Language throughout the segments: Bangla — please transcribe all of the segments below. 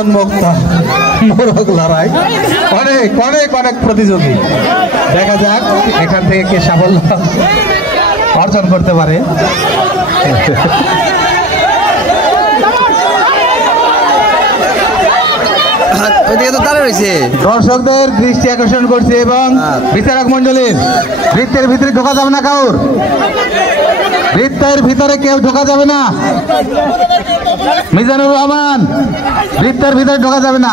উন্মুক্ত মোরগ লড়াই, অনেক অনেক অনেক প্রতিযোগী। দেখা যাক এখান থেকে কে সাফল্য অর্জন করতে পারে। দর্শকদের দৃষ্টি আকর্ষণ করছে এবং বিচারক মন্ডলীর বৃত্তের ভিতরে ঢোকা যাবে না, কাউর বৃত্তের ভিতরে কেউ ঢোকা যাবে না। মিজানুর রহমান, বৃত্তের ভিতরে ঢোকা যাবে না।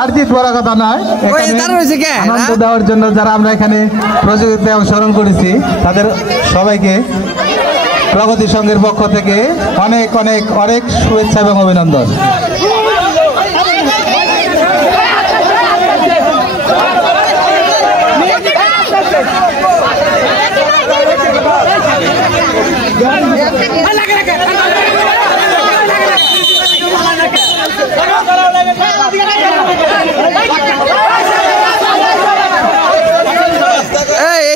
আর জিত বড় কথা নয়, আনন্দ দেওয়ার জন্য যারা আমরা এখানে প্রতিযোগিতায় অংশগ্রহণ করেছি তাদের সবাইকে প্রগতি সংঘের পক্ষ থেকে অনেক অনেক অনেক শুভেচ্ছা এবং অভিনন্দন।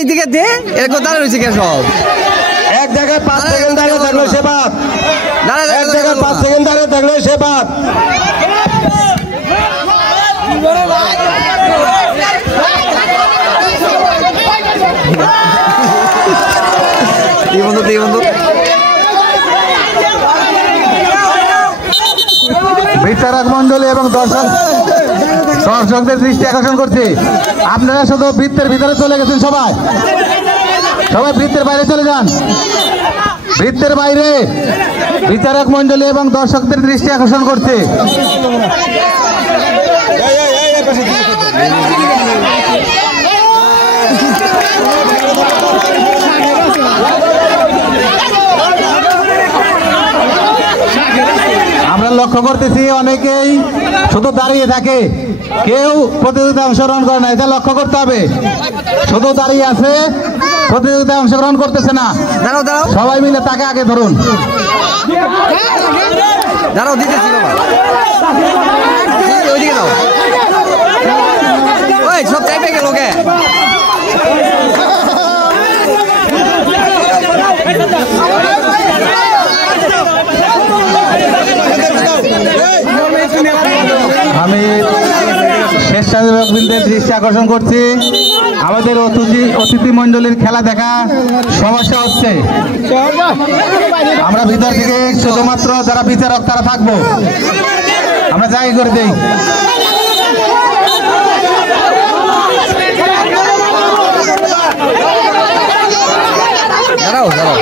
এইদিকে দে এরকম দাঁড়া রয়েছে কে সব এক জায়গায় 5 সেকেন্ড দাঁড়িয়ে থাকলো সে বাদ, এক জায়গায় 5 সেকেন্ড দাঁড়িয়ে থাকলো সে বাদ। বিচারক মন্ডলী এবং দর্শকদের দৃষ্টি আকর্ষণ করছে, আপনারা শুধু বৃত্তের ভিতরে চলে গেছেন, সবাই বৃত্তের বাইরে চলে যান। বৃত্তের বাইরে বিচারক মন্ডলী এবং দর্শকদের দৃষ্টি আকর্ষণ করছে। আমরা লক্ষ্য করতেছি অনেকেই শুধু দাঁড়িয়ে থাকে, কেউ প্রতিযোগিতায় অংশগ্রহণ করে না, এটা লক্ষ্য করতে হবে। শুধু দাঁড়িয়ে আছে, প্রতিযোগিতায় অংশগ্রহণ করতেছে না। সবাই মিলে তাকে আগে ধরুন। দাঁড়াও দিতেছি সব চাইবে গেল কে আমি স্বেচ্ছাসেবকবৃন্দের দৃষ্টি আকর্ষণ করছি, আমাদের অতিথি মন্ডলীর খেলা দেখা সমস্যা হচ্ছে। আমরা ভিতর থেকে শুধুমাত্র যারা বিচারক তারা থাকবো, আমরা জায়গা করে দেই। দাঁড়াও দাঁড়াও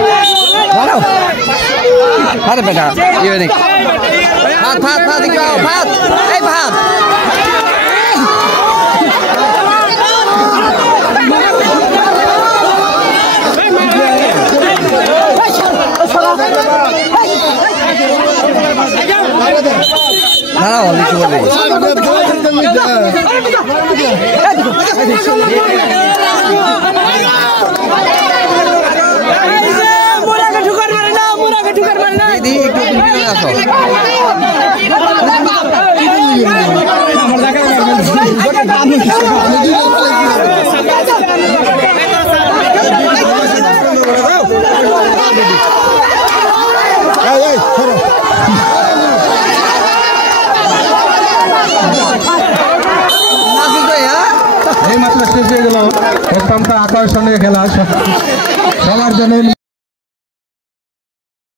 দাঁড়াও আরে বেটা ভাত ভাত ভাত ভাত এই ভাত দাঁড়াও আমি কি এই মাত্র শেষ হয়ে গেল অত্যন্ত আকর্ষণীয় খেলা সবার জন্য।